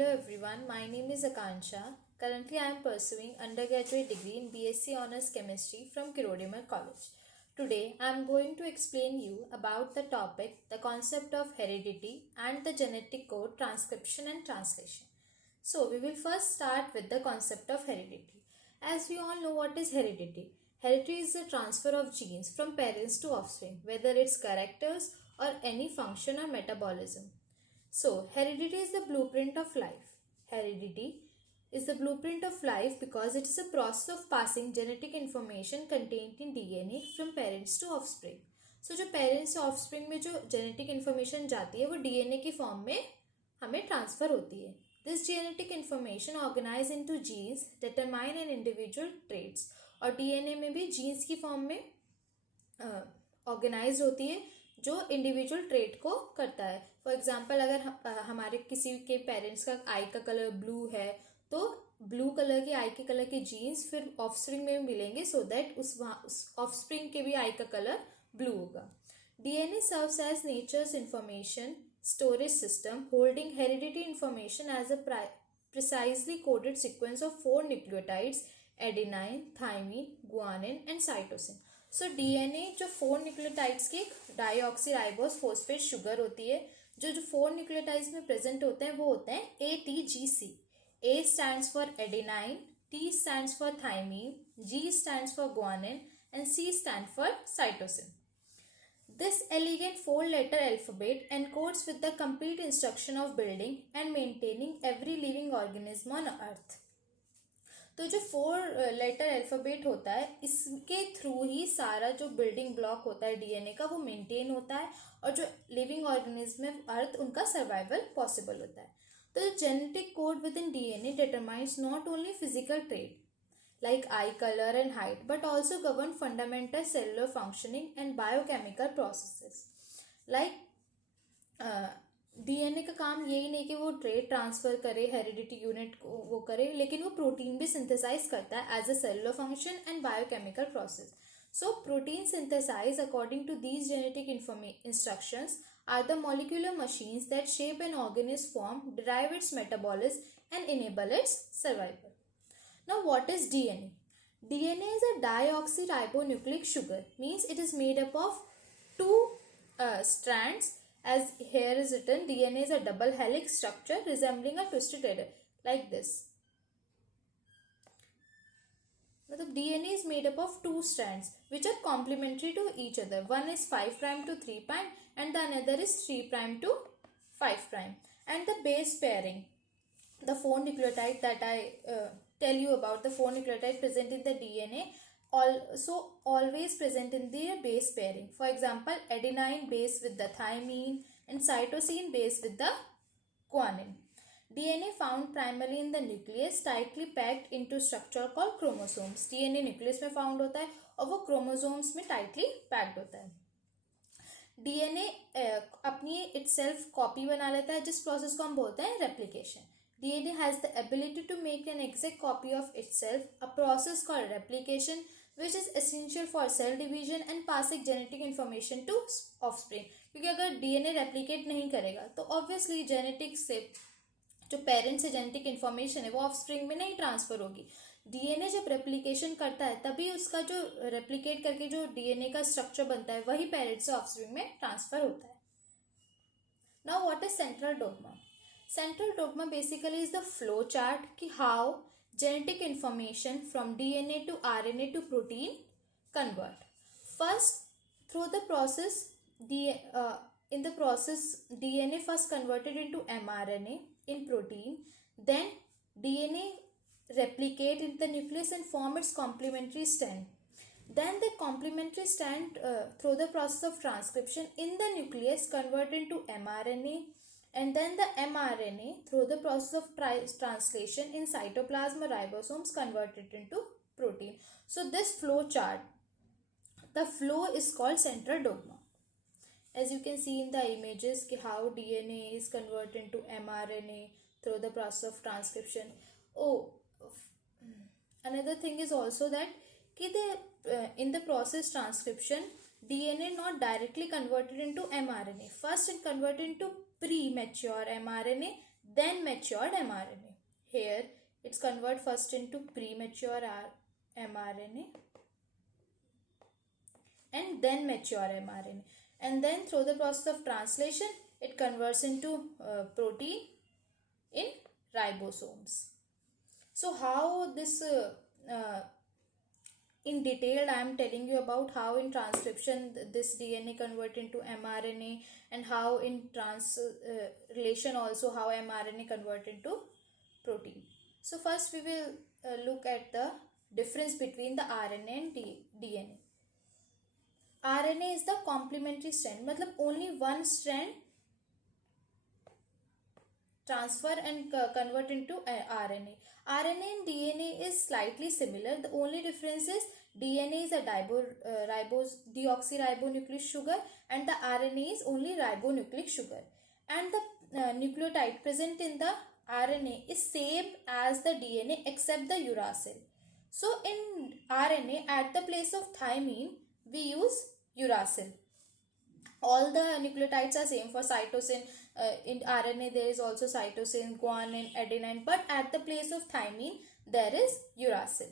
Hello everyone, my name is Akansha. Currently I am pursuing undergraduate degree in B.Sc Honours Chemistry from Kirodimer College. Today I am going to explain you about the topic, the concept of heredity and the genetic code transcription and translation. So we will first start with the concept of heredity. As we all know what is heredity. Heredity is the transfer of genes from parents to offspring, whether it's characters or any function or metabolism. So, heredity is the blueprint of life. Heredity is the blueprint of life because it is a process of passing genetic information contained in DNA from parents to offspring. So, जो parents से offspring में जो genetic information जाती है वो DNA की form में हमें transfer होती है. This genetic information organized into genes determine an individual traits. और DNA में भी genes की form में organized होती है जो इंडिविजुअल ट्रेट को करता है. फॉर एग्जाम्पल अगर हमारे किसी के पेरेंट्स का आई का कलर ब्लू है तो ब्लू कलर के आई के कलर के जीन्स फिर ऑफस्प्रिंग में मिलेंगे सो दैट उस ऑफस्प्रिंग के भी आई का कलर ब्लू होगा. DNA serves as nature's information storage system holding heredity information as a precisely coded sequence of 4 nucleotides adenine, thymine, guanine and cytosine. So DNA जो 4 nucleotides की डाईऑक्सीराइबोस phosphate sugar होती है जो 4 nucleotides में present होते हैं वो होते हैं ATGC. A stands for adenine, T stands for thymine, G stands for guanine and C stands for cytosine. This elegant 4-letter alphabet encodes with the complete instruction of building and maintaining every living organism on earth. तो जो 4 letter alphabet होता है इसके through ही सारा जो building block होता है DNA का वो मेंटेन होता है और जो लिविंग ऑर्गेनिज्म है अर्थ उनका सर्वाइवल पॉसिबल होता है. तो genetic code with in DNA determines not only physical trait like eye color and height but also govern fundamental cellular functioning and biochemical processes. Like DNA का काम यही नहीं कि वो ट्रेट ट्रांसफर करे हेरिडिटी यूनिट को वो करे लेकिन वो प्रोटीन भी सिंथेसाइज करता है as a cellular function and biochemical process. So protein synthesize according to these genetic instructions are the molecular machines that shape an organism's form, derive its metabolism, and enable its survival. Now, what is DNA? DNA is a deoxyribonucleic sugar, means it is made up of two strands. As here is written, DNA is a double helix structure resembling a twisted ladder, like this. The DNA is made up of two strands which are complementary to each other. One is 5' to 3' and the another is 3' to 5'. And the base pairing, the 4 nucleotide that I tell you about, the 4 nucleotide present in the DNA also always present in the base pairing. For example, adenine base with the thymine and cytosine base with the guanine. DNA found primarily in the nucleus, tightly packed into structure called chromosomes. DNA nucleus में found होता है और वो chromosomes में tightly packed होता है. DNA अपनी itself copy बना लेता है जिस process को हम बोलते हैं replication. DNA has the ability to make an exact copy of itself, a process called replication, which is essential for cell division and passing genetic information to offspring. क्योंकि अगर DNA replicate नहीं करेगा तो obviously genetics से जो parents से genetic information है वो ऑफस्प्रिंग में नहीं ट्रांसफर होगी. डीएनए जब रेप्लिकेशन करता है तभी उसका जो रेप्लिकेट करके जो डीएनए का स्ट्रक्चर बनता है वही पेरेंट्स से ऑफस्प्रिंग में ट्रांसफर होता है. Now what is central dogma? Central dogma basically is the flow chart कि how genetic information from DNA to RNA to protein convert. First, through the process, in the process, DNA first converted into mRNA in protein. Then DNA replicate in the nucleus and form its complementary strand. Then the complementary strand through the process of transcription in the nucleus convert into mRNA. And then the mRNA through the process of translation in cytoplasm or ribosomes converted into protein. So this flow chart, the flow is called central dogma. As you can see in the images how DNA is converted into mRNA through the process of transcription. Another thing is also that in the process transcription DNA not directly converted into mRNA. First it converted into premature mRNA, then matured mRNA. Here it's converted first into premature mRNA and then mature mRNA, and then through the process of translation it converts into protein in ribosomes. So how this in detail I am telling you about how in transcription this DNA convert into mRNA, and how in translation also how mRNA convert into protein. So first we will look at the difference between the RNA and DNA. RNA is the complementary strand, मतलब only one strand transfer and convert into RNA. RNA and DNA is slightly similar. The only difference is DNA is a deoxyribonucleic sugar and the RNA is only ribonucleic sugar. And the nucleotide present in the RNA is same as the DNA except the uracil. So in RNA, at the place of thymine, we use uracil. All the nucleotides are same for cytosine. In RNA there is also cytosine, guanine, adenine, but at the place of thymine there is uracil.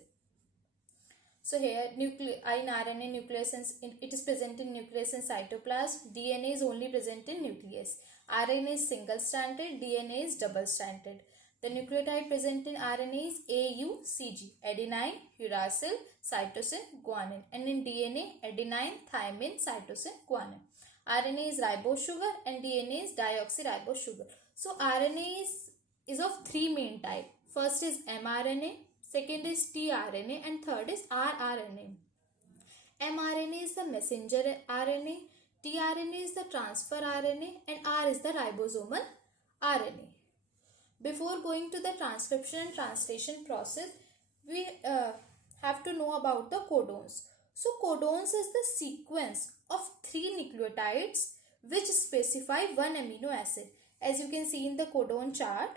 So here in RNA nucleus it is present in nucleus and cytoplasm. DNA is only present in nucleus. RNA is single stranded, DNA is double stranded. The nucleotide present in RNA is AUCG, adenine, uracil, cytosine, guanine, and in DNA adenine, thymine, cytosine, guanine. RNA is ribose sugar and DNA is deoxyribose sugar. So RNA is of three main type. First is mRNA, second is tRNA, and third is rRNA. mRNA is the messenger RNA, tRNA is the transfer RNA, and R is the ribosomal RNA. Before going to the transcription and translation process, we have to know about the codons. So codons is the sequence of three nucleotides which specify one amino acid. As you can see in the codon chart,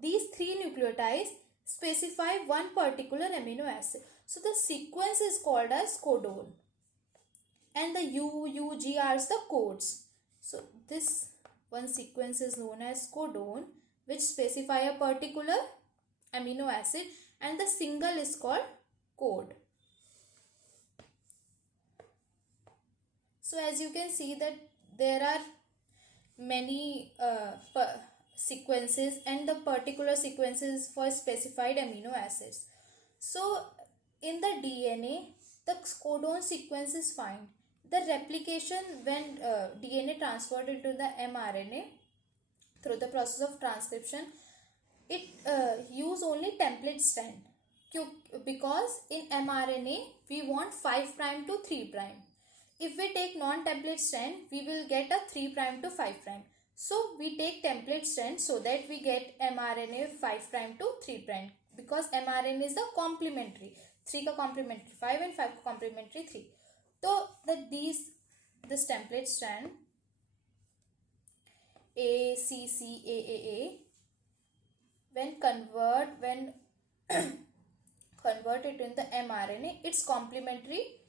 these three nucleotides specify one particular amino acid. So the sequence is called as codon. And the UG are the codes. So this one sequence is known as codon, which specify a particular amino acid, and the single is called code. So as you can see that there are many sequences and the particular sequences for specified amino acids. So in the DNA, the codon sequence is found. The replication when DNA transferred into the mRNA through the process of transcription, it use only template strand, because in mRNA we want 5' to 3'. If we take non-template strand, we will get a 3' to 5'. So we take template strand so that we get mRNA 5' to 3', because mRNA is the complementary. 3 ka complementary 5 and 5 ka complementary 3. So this template strand A, C, C, A, when converted in the mRNA, it's complementary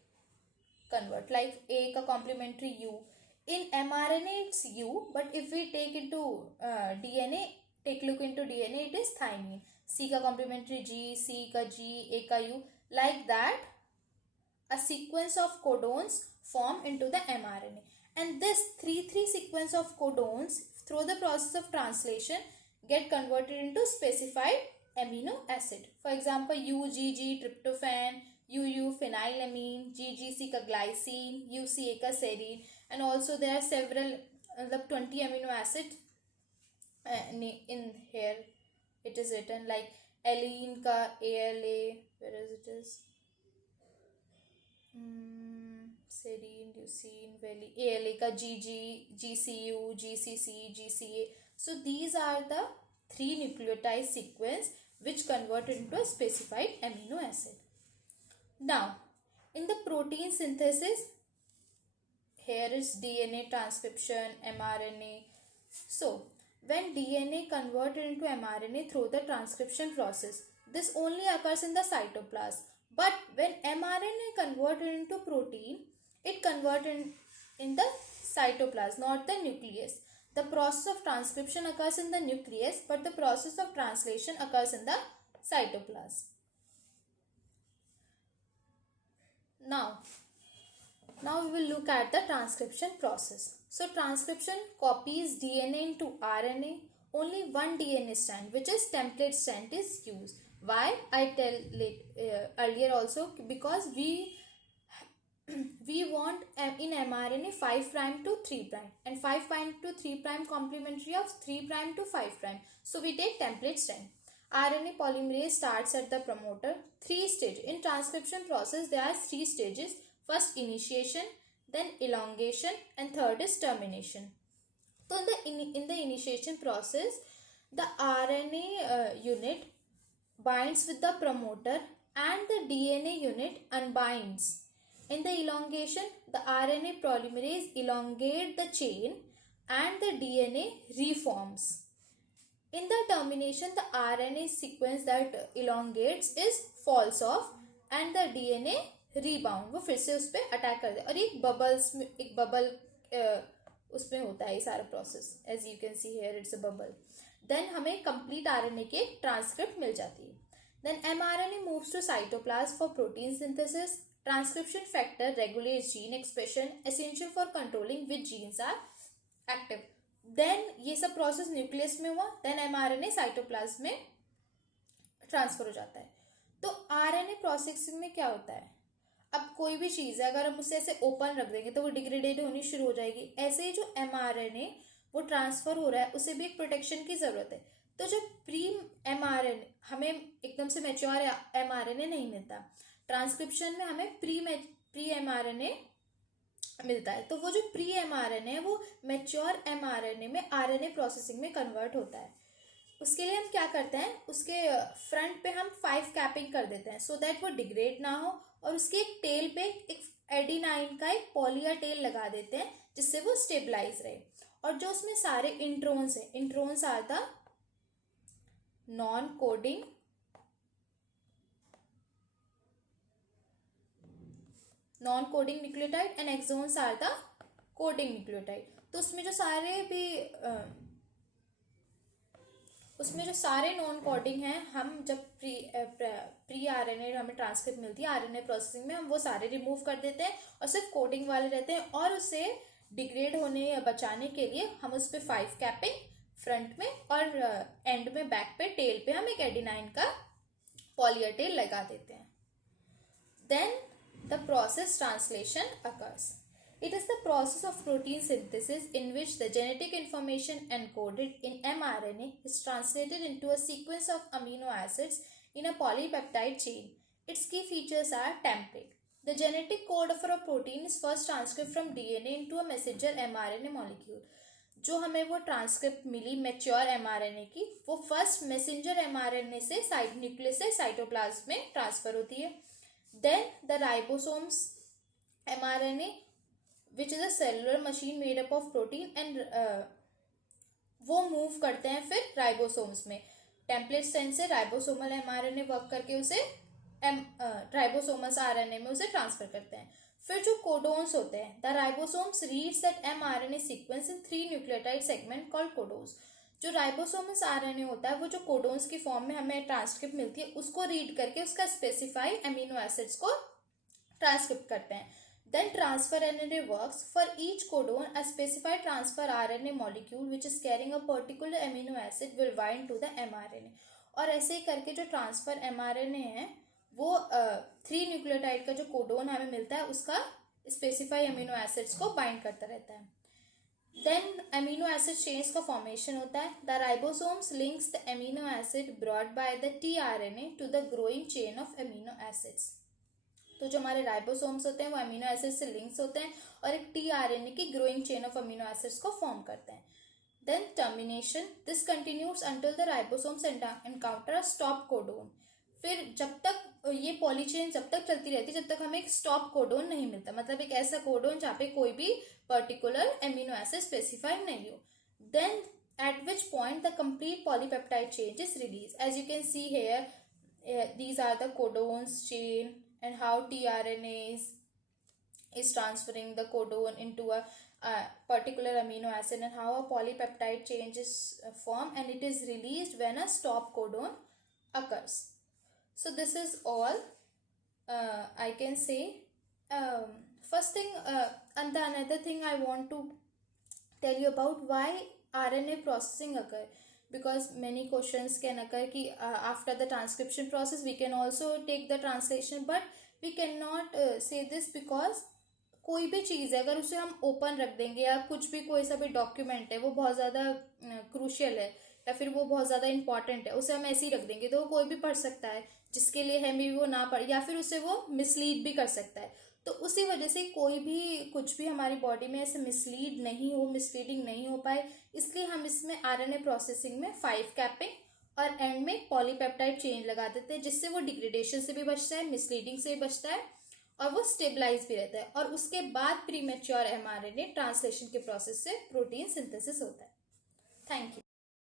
convert, like A ka complementary U. In mRNA it's U, but if we take into take look into DNA, it is thymine. C ka complementary G, C ka G, A ka U. Like that, a sequence of codons form into the mRNA. And this 3 sequence of codons through the process of translation get converted into specified amino acid. For example, UGG tryptophan, UU phenylamine, GGC ka glycine, UCA ka serine, and also there are several 20 amino acids in here. It is written like aline ka ALA, whereas it is serine, leucine, ALA ka GG, GCU, GCC, GCA. So these are the 3 nucleotide sequence which convert into a specified amino acid. Now, in the protein synthesis, here is DNA transcription, mRNA. So, when DNA converted into mRNA through the transcription process, this only occurs in the cytoplasm. But when mRNA converted into protein, it converted in the cytoplasm, not the nucleus. The process of transcription occurs in the nucleus, but the process of translation occurs in the cytoplasm. Now we will look at the transcription process. So transcription copies DNA into RNA. Only one DNA strand, which is template strand, is used. Why? I tell earlier also, because we want in mRNA 5' to 3', and 5' to 3' complementary of 3' to 5'. So we take template strand. RNA polymerase starts at the promoter. 3 stages. In transcription process, there are 3 stages. First initiation, then elongation, and third is termination. So in the initiation process, the RNA unit binds with the promoter and the DNA unit unbinds. In the elongation, the RNA polymerase elongate the chain and the DNA reforms. In the termination, the RNA sequence that elongates is falls off and the DNA rebound, वो फिर से उस पर attack कर दे, और एक bubble उसमें होता है ये सारा process. As you can see here it's a bubble. Then हमें कंप्लीट आरएनए की ट्रांसक्रिप्ट मिल जाती है. Then mRNA moves to cytoplasm for protein synthesis. Transcription factor regulates gene expression, essential for controlling which genes are active. Then ये सब process nucleus में हुआ. Then mRNA cytoplasm में ट्रांसफर हो जाता है. तो आरएनए प्रोसेसिंग में क्या होता है, अब कोई भी चीज़ है अगर हम उसे ऐसे ओपन रख देंगे तो वो डिग्रेडेड होनी शुरू हो जाएगी. ऐसे ही जो mRNA वो ट्रांसफर हो रहा है उसे भी एक प्रोटेक्शन की ज़रूरत है. तो जो प्री mRNA, हमें एकदम से मैच्योर mRNA नहीं मिलता. ट्रांसक्रिप्शन में हमें प्री mRNA मिलता है. तो वो जो प्री mRNA है वो मैच्योर mRNA में आरएनए प्रोसेसिंग में कन्वर्ट होता है. उसके लिए हम क्या करते हैं, उसके फ्रंट पे हम 5 कैपिंग कर देते हैं सो दैट वो डिग्रेड ना हो, और उसके एक टेल पे एक एडिनाइन का एक पॉलिया टेल लगा देते हैं जिससे वो स्टेबलाइज रहे. और जो उसमें सारे इंट्रोन्स हैं, introns are the non coding nucleotide and exons are the coding nucleotide. तो उसमें जो सारे नॉन कोडिंग हैं, हम जब प्री आरएनए हमें ट्रांसक्रिप्ट मिलती है आरएनए प्रोसेसिंग में, हम वो सारे रिमूव कर देते हैं और सिर्फ कोडिंग वाले रहते हैं. और उसे डिग्रेड होने या बचाने के लिए हम उस पर 5 कैपिंग फ्रंट में और एंड में बैक पे टेल पे हम एक एडिनाइन का पॉलिया टेल लगा देते हैं. Then the process translation occurs. It is the process of protein synthesis in which the genetic information encoded in mRNA is translated into a sequence of amino acids in a polypeptide chain. Its key features are template. The genetic code for a protein is first transcribed from DNA into a messenger mRNA molecule. जो हमें वो transcript मिली mature mRNA की, वो first messenger mRNA से nucleus से cytoplasm में transfer होती है. Then the ribosomes mRNA which is a cellular machine made up of protein and वो मूव करते हैं फिर राइबोसोम्स में. टेम्पलेट स्ट्रैंड से राइबोसोमल mRNA वर्क करके उसे राइबोसोमस RNA में उसे ट्रांसफर करते हैं. फिर जो कोडोन्स होते हैं, the ribosomes reads that mRNA sequence in 3 nucleotide segment called codons. जो राइबोसोमस RNA होता है वो जो कोडोन्स की फॉर्म में हमें ट्रांसक्रिप्ट मिलती है उसको रीड करके उसका स्पेसिफाई अमीनो एसिड्स को ट्रांसक्रिप्ट करते हैं. Then transfer RNA works. For each codon, a specified transfer RNA molecule which is carrying a particular amino acid will bind to the mRNA. और ऐसे ही करके जो ट्रांसफर mRNA है वो 3 न्यूक्लियोटाइड का जो कोडोन हमें मिलता है उसका स्पेसिफाई अमीनो एसिड्स को बाइंड करता रहता है. देन अमीनो एसिड चेन्स का फॉर्मेशन होता है. The ribosomes links the amino acid brought by the tRNA to the growing chain of amino acids. तो जो हमारे राइबोसोम्स होते हैं वो अमीनो एसिड से लिंक्स होते हैं और एक tRNA की growing chain of amino acids को फॉर्म करते हैं. Then termination. This continues until the ribosomes encounter a stop codon. फिर जब तक ये पॉलीचेन जब तक चलती रहती है जब तक हमें एक स्टॉप कोडोन नहीं मिलता, मतलब एक ऐसा कोडोन जहाँ पे कोई भी पर्टिकुलर अमीनो एसिड स्पेसिफाई नहीं हो. Then at which point the complete polypeptide chain is released. As you can see here, these are the codons chain and how tRNA is transferring the codon into a particular amino acid and how a polypeptide chain is formed, and it is released when a stop codon occurs. So this is all I can say. First thing, and the another thing I want to tell you about why RNA processing occur, because many questions can occur कि after the transcription process we can also take the translation, but we cannot say this because कोई भी चीज़ है अगर उसे हम open रख देंगे या कुछ भी कोई सा भी डॉक्यूमेंट है वो बहुत ज़्यादा क्रूशियल है या फिर वो बहुत ज़्यादा इंपॉर्टेंट है, उसे हम ऐसे ही रख देंगे तो वो कोई भी पढ़ सकता है, जिसके लिए है भी वो ना पढ़, या फिर उसे वो मिसलीड भी कर सकता है। तो उसी वजह से कोई भी कुछ भी हमारी बॉडी में ऐसे मिसलीड नहीं हो, मिसलीडिंग नहीं हो पाए, इसलिए हम इसमें आरएनए प्रोसेसिंग में 5 कैपिंग और एंड में पॉलीपेप्टाइड चेन लगा देते हैं, जिससे वो डिग्रेडेशन से भी बचता है, मिसलीडिंग से भी बचता है और वो स्टेबलाइज भी रहता है। और उसके बाद प्रीमेच्योर एमआरएनए ट्रांसलेशन के प्रोसेस से प्रोटीन सिंथेसिस होता है। Thank you.